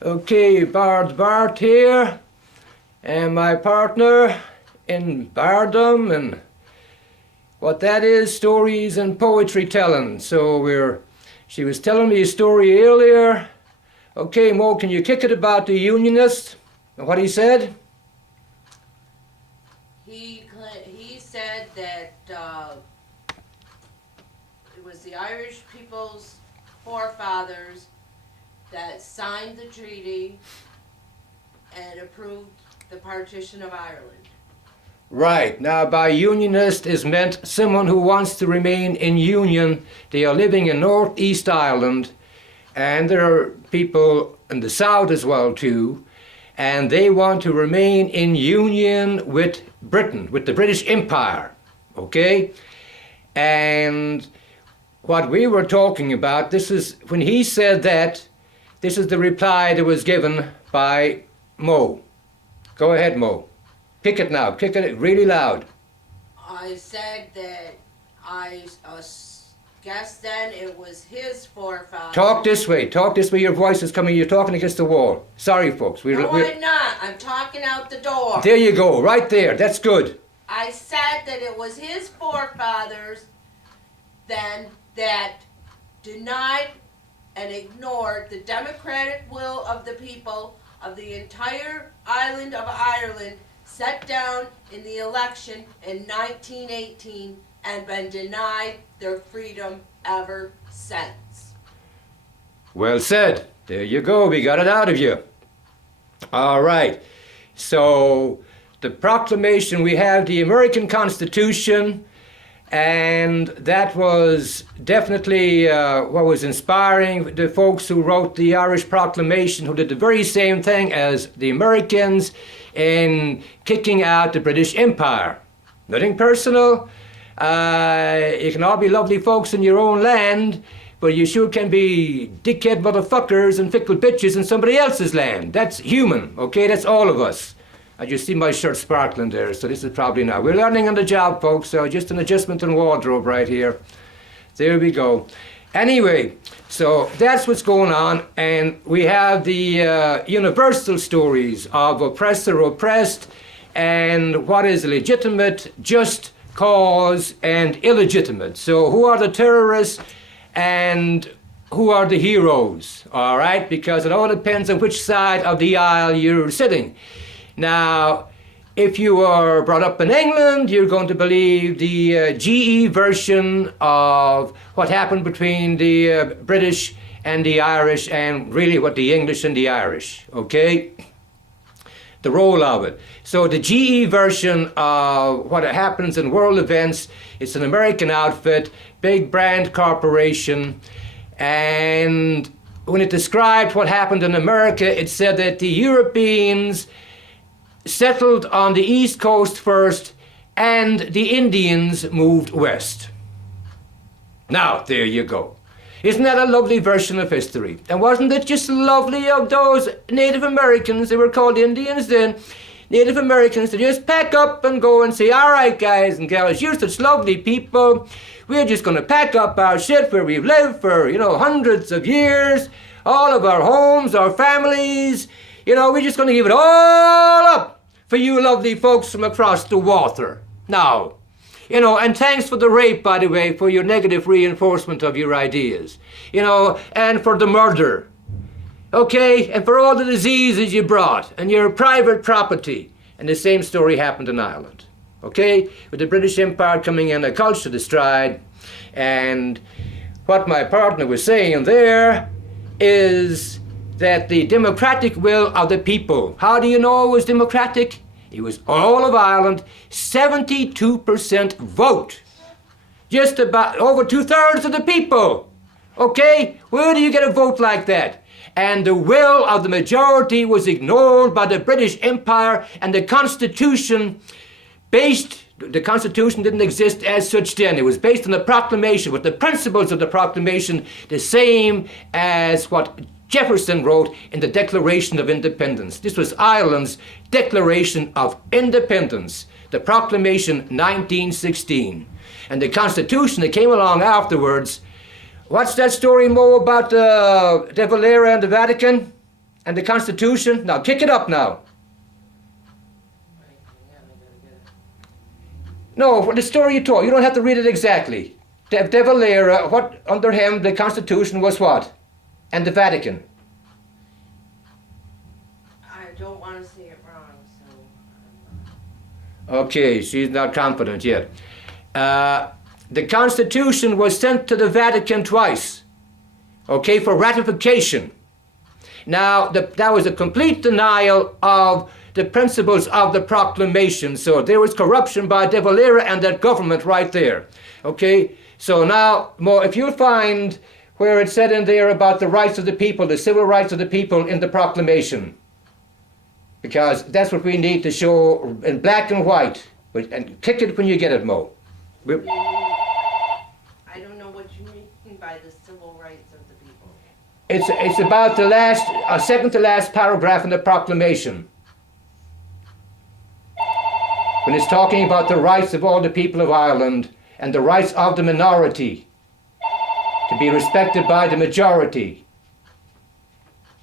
Okay, Bart here, and my partner in bardom and what that is, stories and poetry telling. So she was telling me a story earlier. Okay, Mo, can you kick it about the Unionists and what he said? He said that it was the Irish people's forefathers that signed the treaty and approved the partition of Ireland. Right. Now, by unionist is meant someone who wants to remain in union. They are living in Northeast Ireland, and there are people in the South as well, too, and they want to remain in union with Britain, with the British Empire, okay? And what we were talking about, this is, when he said that, this is the reply that was given by Mo. Go ahead, Mo. Kick it now. Kick it really loud. I said that I guess then it was his forefathers. Talk this way. Talk this way. Your voice is coming. You're talking against the wall. Sorry, folks. No, I'm not. I'm talking out the door. There you go. Right there. That's good. I said that it was his forefathers then that denied and ignored the democratic will of the people of the entire island of Ireland set down in the election in 1918 and been denied their freedom ever since. Well said. There you go. We got it out of you. All right. So the proclamation, we have the American Constitution, and that was definitely what was inspiring the folks who wrote the Irish Proclamation, who did the very same thing as the Americans in kicking out the British Empire. Nothing personal. You can all be lovely folks in your own land, but you sure can be dickhead motherfuckers and fickle bitches in somebody else's land. That's human, okay? That's all of us. I just see my shirt sparkling there, so this is probably not. We're learning on the job, folks, so just an adjustment in wardrobe right here. There we go. Anyway, so that's what's going on, and we have the universal stories of oppressor, oppressed, and what is legitimate, just cause, and illegitimate. So who are the terrorists and who are the heroes, all right? Because it all depends on which side of the aisle you're sitting. Now, if you are brought up in England, you're going to believe the GE version of what happened between the British and the Irish, and really what the English and the Irish, okay? The role of it. So the GE version of what happens in world events, it's an American outfit, big brand corporation, and when it described what happened in America, it said that the Europeans settled on the East Coast first, and the Indians moved west. Now, there you go. Isn't that a lovely version of history? And wasn't it just lovely of those Native Americans, they were called Indians then, Native Americans, to just pack up and go and say, all right, guys and gals, you're such lovely people. We're just going to pack up our shit where we've lived for, hundreds of years, all of our homes, our families. We're just going to give it all up for you lovely folks from across the water. Now, and thanks for the rape, by the way, for your negative reinforcement of your ideas. And for the murder. Okay? And for all the diseases you brought and your private property. And the same story happened in Ireland. Okay? With the British Empire coming in, a culture to stride. And what my partner was saying there is that the democratic will of the people, how do you know it was democratic? It was all of Ireland, 72% vote. Just about over 2/3 of the people. Okay? Where do you get a vote like that? And the will of the majority was ignored by the British Empire, and the Constitution didn't exist as such then. It was based on the proclamation, with the principles of the proclamation the same as what Jefferson wrote in the Declaration of Independence. This was Ireland's Declaration of Independence, the Proclamation 1916. And the Constitution that came along afterwards, what's that story, Mo, about De Valera and the Vatican? and the Constitution. Now kick it up now. No, for the story you told, you don't have to read it exactly. De Valera, what under him the Constitution was what? And the Vatican. I don't want to say it wrong, so. Okay, she's not confident yet. The Constitution was sent to the Vatican twice, okay, for ratification. Now, that was a complete denial of the principles of the Proclamation. So there was corruption by De Valera and that government right there. Okay, so now, if you find where it said in there about the rights of the people, the civil rights of the people in the Proclamation, because that's what we need to show in black and white. And kick it when you get it, Mo. I don't know what you mean by the civil rights of the people. It's about the last, second to last paragraph in the Proclamation. When it's talking about the rights of all the people of Ireland and the rights of the minority to be respected by the majority.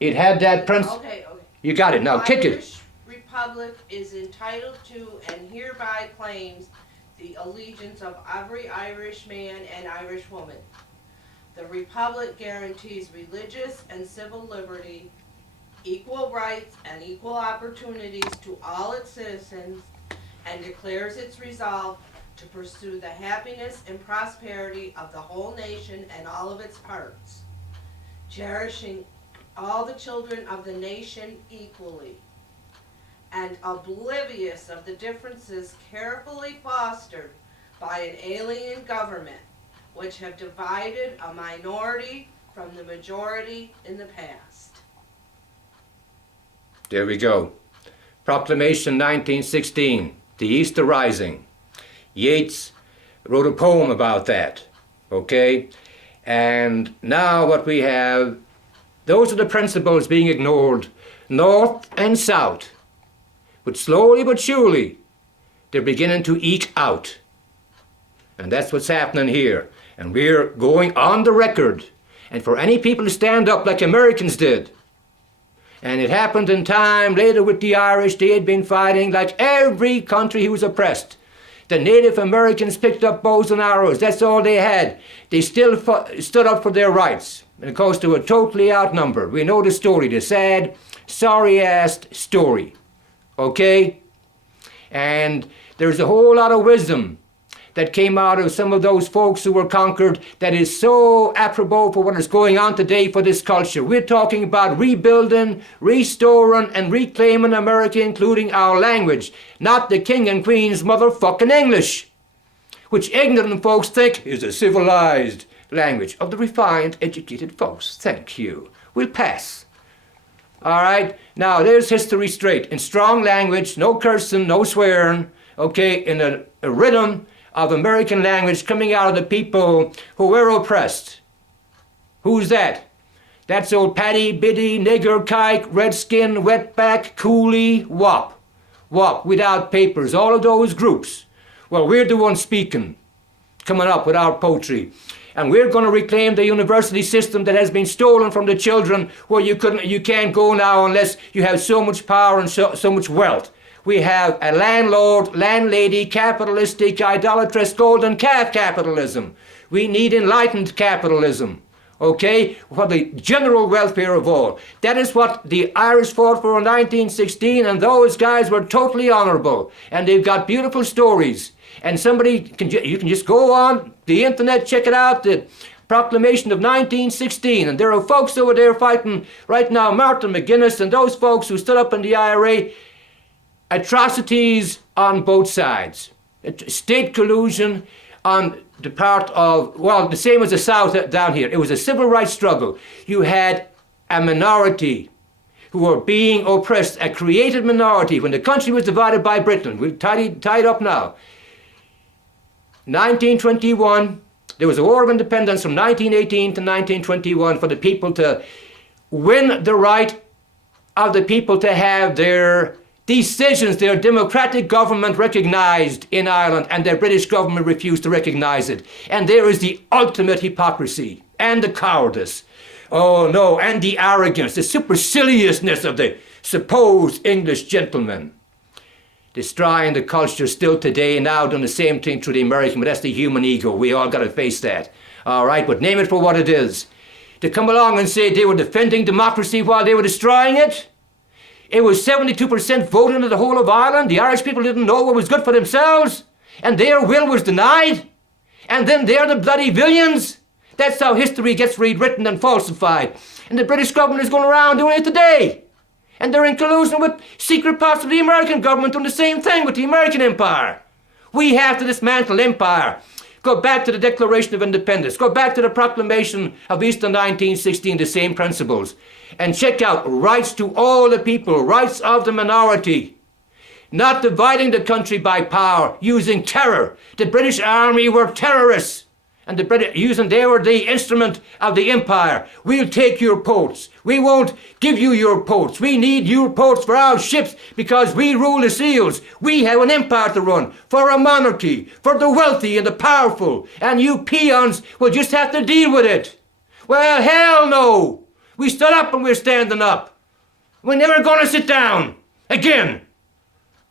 It had that principle. Okay. You got it. Now kick it. Irish Republic is entitled to and hereby claims the allegiance of every Irish man and Irish woman. The Republic guarantees religious and civil liberty, equal rights and equal opportunities to all its citizens, and declares its resolve to pursue the happiness and prosperity of the whole nation and all of its parts, cherishing all the children of the nation equally, and oblivious of the differences carefully fostered by an alien government, which have divided a minority from the majority in the past. There we go. Proclamation 1916, the Easter Rising. Yeats wrote a poem about that, okay? And now what we have, those are the principles being ignored, north and south. But slowly but surely, they're beginning to eke out. And that's what's happening here. And we're going on the record. And for any people to stand up like Americans did, and it happened in time later with the Irish, they had been fighting like every country who was oppressed. The Native Americans picked up bows and arrows. That's all they had. They still stood up for their rights. And of course, they were totally outnumbered. We know the story, the sad, sorry-ass story. Okay? And there's a whole lot of wisdom that came out of some of those folks who were conquered that is so apropos for what is going on today for this culture. We're talking about rebuilding, restoring, and reclaiming America, including our language, not the king and queen's motherfucking English, which ignorant folks think is a civilized language of the refined, educated folks. Thank you. We'll pass. All right? Now, there's history straight. In strong language, no cursing, no swearing, okay, in a rhythm of American language coming out of the people who were oppressed. Who's that? That's old Paddy, Biddy, Nigger, Kike, Redskin, Wetback, Coolie, Wop. Wop, without papers, all of those groups. Well, we're the ones speaking, coming up with our poetry. And we're going to reclaim the university system that has been stolen from the children, where you can't go now unless you have so much power and so much wealth. We have a landlord, landlady, capitalistic, idolatrous, golden calf capitalism. We need enlightened capitalism, okay, for the general welfare of all. That is what the Irish fought for in 1916, and those guys were totally honorable. And they've got beautiful stories. And you can just go on the internet, check it out, the Proclamation of 1916. And there are folks over there fighting right now, Martin McGuinness and those folks who stood up in the IRA, atrocities on both sides. State collusion on the part of, well, the same as the South down here. It was a civil rights struggle. You had a minority who were being oppressed, a created minority. When the country was divided by Britain, we're tied up now. 1921, there was a war of independence from 1918 to 1921 for the people to win the right of the people to have their decisions, their democratic government recognized in Ireland, and their British government refused to recognize it. And there is the ultimate hypocrisy and the cowardice. Oh no, and the arrogance, the superciliousness of the supposed English gentleman. Destroying the culture still today, and now doing the same thing through the American, but that's the human ego. We all got to face that. All right, but name it for what it is. To come along and say they were defending democracy while they were destroying it. It was 72% voting in the whole of Ireland. The Irish people didn't know what was good for themselves, and their will was denied. And then they're the bloody villains. That's how history gets rewritten and falsified. And the British government is going around doing it today. And they're in collusion with secret parts of the American government doing the same thing with the American empire. We have to dismantle empire. Go back to the Declaration of Independence. Go back to the Proclamation of Easter 1916, the same principles. And check out rights to all the people, rights of the minority. Not dividing the country by power, using terror. The British Army were terrorists. And the British, they were the instrument of the empire. We'll take your ports. We won't give you your ports. We need your ports for our ships because we rule the seas. We have an empire to run, for a monarchy, for the wealthy and the powerful. And you peons will just have to deal with it. Well, hell no. We stood up and we're standing up. We're never going to sit down again.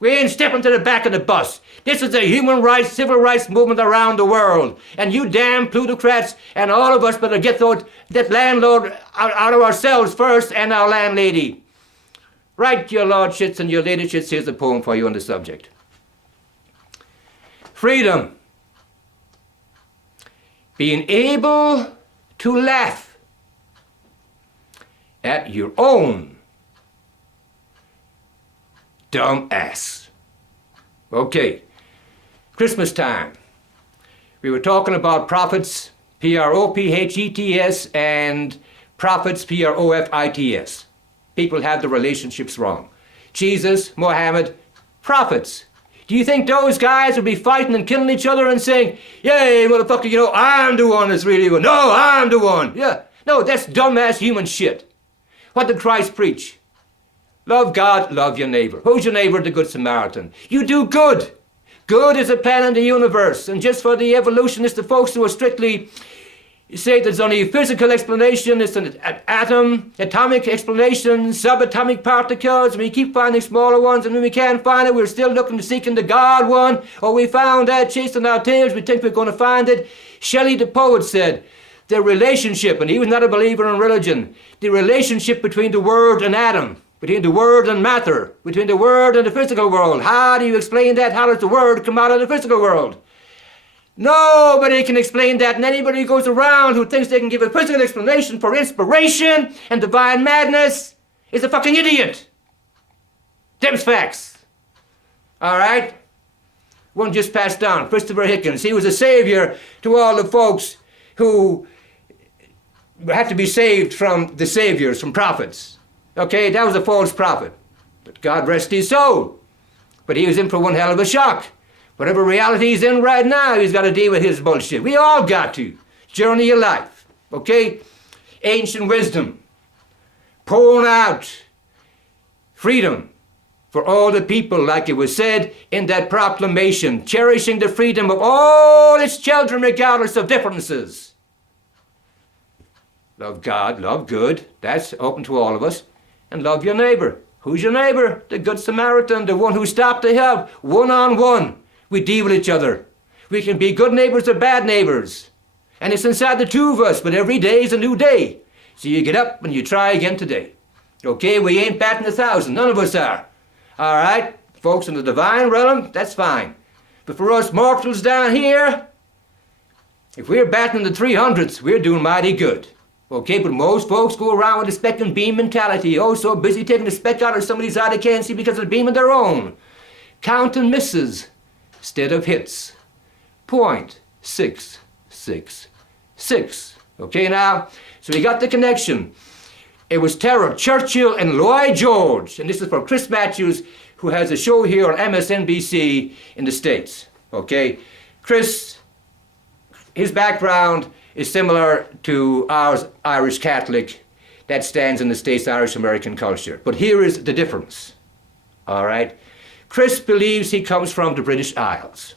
We ain't stepping to the back of the bus. This is a human rights, civil rights movement around the world. And you damn plutocrats and all of us better get that landlord out of ourselves first and our landlady. Right, your lordships and your ladyships, here's a poem for you on the subject. Freedom. Being able to laugh at your own dumb ass. Okay, Christmas time. We were talking about prophets, P-R-O-P-H-E-T-S, and prophets, P-R-O-F-I-T-S. People have the relationships wrong. Jesus, Mohammed, prophets. Do you think those guys would be fighting and killing each other and saying, yay, motherfucker, you know, I'm the one that's really one. No, I'm the one. Yeah, no, that's dumbass human shit. What did Christ preach? Love God, love your neighbor. Who's your neighbor? The Good Samaritan. You do good. Good is a plan in the universe. And just for the evolutionists, the folks who are strictly say there's only a physical explanation, it's an atom, atomic explanation, subatomic particles, and we keep finding smaller ones, and when we can't find it, we're still looking to seeking the God one, or we found that chasing our tails, we think we're going to find it. Shelley the poet said, the relationship, and he was not a believer in religion, the relationship between the word and atom, between the word and matter, between the word and the physical world. How do you explain that? How does the word come out of the physical world? Nobody can explain that, and anybody who goes around who thinks they can give a physical explanation for inspiration and divine madness is a fucking idiot. Them's facts. All right? One just passed down, Christopher Hickens. He was a savior to all the folks who had to be saved from the saviors, from prophets. Okay, that was a false prophet. But God rest his soul. But he was in for one hell of a shock. Whatever reality he's in right now, he's got to deal with his bullshit. We all got to. Journey of life. Okay? Ancient wisdom. Pouring out freedom for all the people, like it was said in that proclamation. Cherishing the freedom of all its children, regardless of differences. Love God, love good. That's open to all of us. And love your neighbor. Who's your neighbor? The Good Samaritan, the one who stopped to help, one-on-one. We deal with each other. We can be good neighbors or bad neighbors. And it's inside the two of us, but every day is a new day. So you get up and you try again today. Okay, we ain't batting 1,000. None of us are. All right, folks in the divine realm, that's fine. But for us mortals down here, if we're batting the 300s, we're doing mighty good. Okay, but most folks go around with a speck and beam mentality. Oh, so busy taking the speck out of somebody's eye they can't see because of the beam of their own. Counting misses instead of hits. 0.666. Okay, now, so we got the connection. It was terror. Churchill and Lloyd George. And this is for Chris Matthews, who has a show here on MSNBC in the States. Okay, Chris, his background is similar to ours, Irish Catholic, that stands in the States Irish American culture. But here is the difference, all right? Chris believes he comes from the British Isles.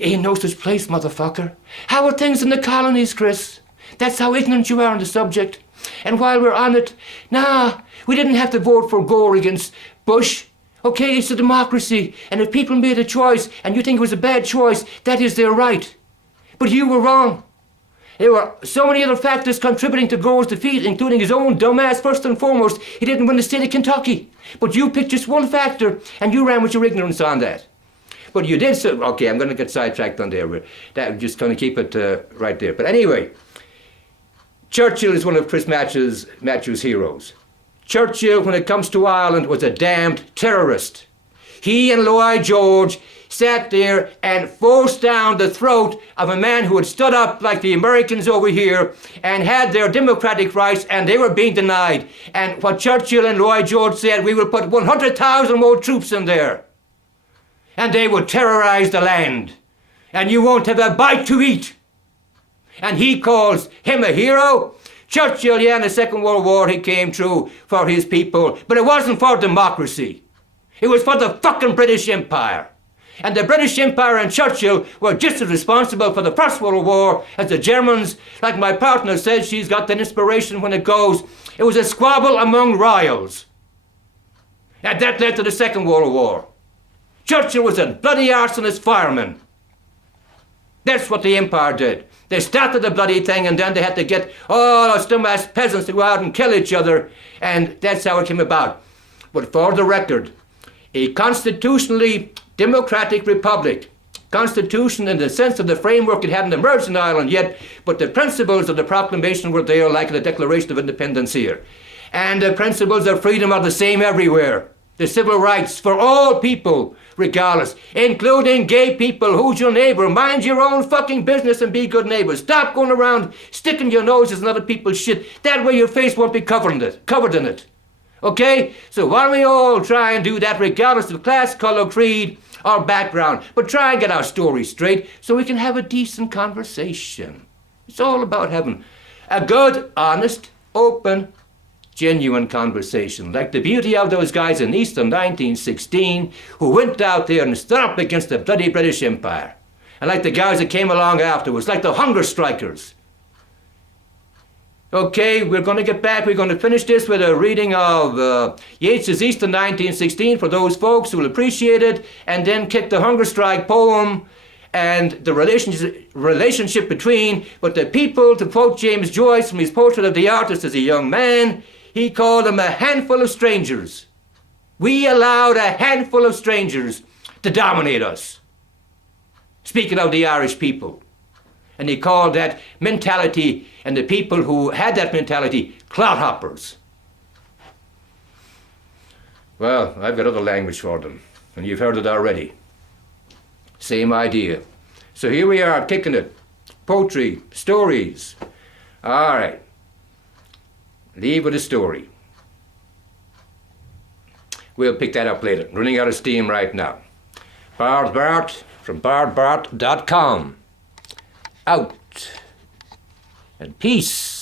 Ain't no such place, motherfucker. How are things in the colonies, Chris? That's how ignorant you are on the subject. And while we're on it, we didn't have to vote for Gore against Bush. Okay, it's a democracy, and if people made a choice and you think it was a bad choice, that is their right. But you were wrong. There were so many other factors contributing to Gore's defeat, including his own dumbass. First and foremost, he didn't win the state of Kentucky. But you picked just one factor, and you ran with your ignorance on that. But you did so. Okay, I'm going to get sidetracked on there. We're just going to keep it right there. But anyway, Churchill is one of Chris Matthew's heroes. Churchill, when it comes to Ireland, was a damned terrorist. He and Lloyd George sat there and forced down the throat of a man who had stood up like the Americans over here and had their democratic rights, and they were being denied. And what Churchill and Lloyd George said, we will put 100,000 more troops in there, and they will terrorize the land, and you won't have a bite to eat. And he calls him a hero. Churchill, in the Second World War, he came through for his people, but it wasn't for democracy. It was for the fucking British Empire. And the British Empire and Churchill were just as responsible for the First World War as the Germans. Like my partner says, she's got that inspiration when it goes, it was a squabble among royals. And that led to the Second World War. Churchill was a bloody arsonist fireman. That's what the Empire did. They started the bloody thing, and then they had to get all those dumbass peasants to go out and kill each other, and that's how it came about. But for the record, a constitutionally democratic republic, constitution in the sense of the framework, it hadn't emerged in Ireland yet, but the principles of the Proclamation were there, like the Declaration of Independence here. And the principles of freedom are the same everywhere. The civil rights for all people, regardless, including gay people. Who's your neighbor? Mind your own fucking business and be good neighbors. Stop going around sticking your noses in other people's shit. That way your face won't be covered in it. Okay? So why don't we all try and do that regardless of class, color, creed, or background. But try and get our story straight so we can have a decent conversation. It's all about having a good, honest, open, genuine conversation, like the beauty of those guys in East in 1916 who went out there and stood up against the bloody British Empire. And like the guys that came along afterwards, like the hunger strikers. Okay, we're going to get back. We're going to finish this with a reading of Yeats's East in 1916 for those folks who will appreciate it, and then kick the hunger strike poem and the relationship between, but the people, to quote James Joyce from his Portrait of the Artist as a young man, he called them a handful of strangers. We allowed a handful of strangers to dominate us. Speaking of the Irish people. And he called that mentality and the people who had that mentality clodhoppers. Well, I've got other language for them, and you've heard it already. Same idea. So here we are, kicking it. Poetry, stories. All right. Leave with a story. We'll pick that up later. Running out of steam right now. Bard Bart from bardbart.com. Out. And peace.